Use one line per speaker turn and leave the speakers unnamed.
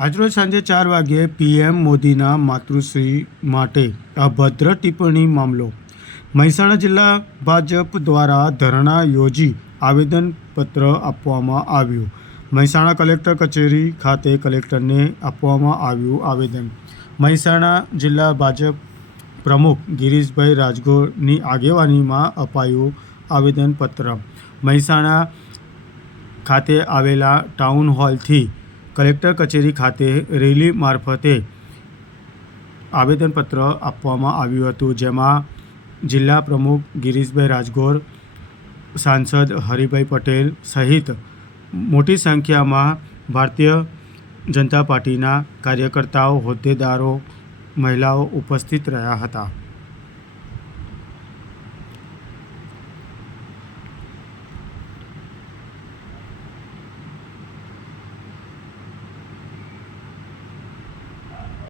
આજરોજ સાંજે ચાર વાગ્યે પીએમ મોદીના માતૃશ્રી માટે અભદ્ર ટિપ્પણી મામલો. મહેસાણા જિલ્લા ભાજપ દ્વારા ધરણા યોજી આવેદનપત્ર આપવામાં આવ્યું. મહેસાણા કલેક્ટર કચેરી ખાતે કલેક્ટરને આપવામાં આવ્યું આવેદન. મહેસાણા જિલ્લા ભાજપ પ્રમુખ ગિરીશભાઈ રાજગોરની આગેવાનીમાં અપાયું આવેદનપત્ર. મહેસાણા ખાતે આવેલા ટાઉન હોલથી કલેક્ટર કચેરી ખાતે રેલી મારફતે આવેદનપત્ર આપવામાં આવ્યું હતું, જેમાં જિલ્લા પ્રમુખ ગિરીશભાઈ રાજગોર, સાંસદ હરિભાઈ પટેલ સહિત મોટી સંખ્યામાં ભારતીય જનતા પાર્ટીના કાર્યકર્તાઓ, હોદ્દેદારો, મહિલાઓ ઉપસ્થિત રહ્યા હતા.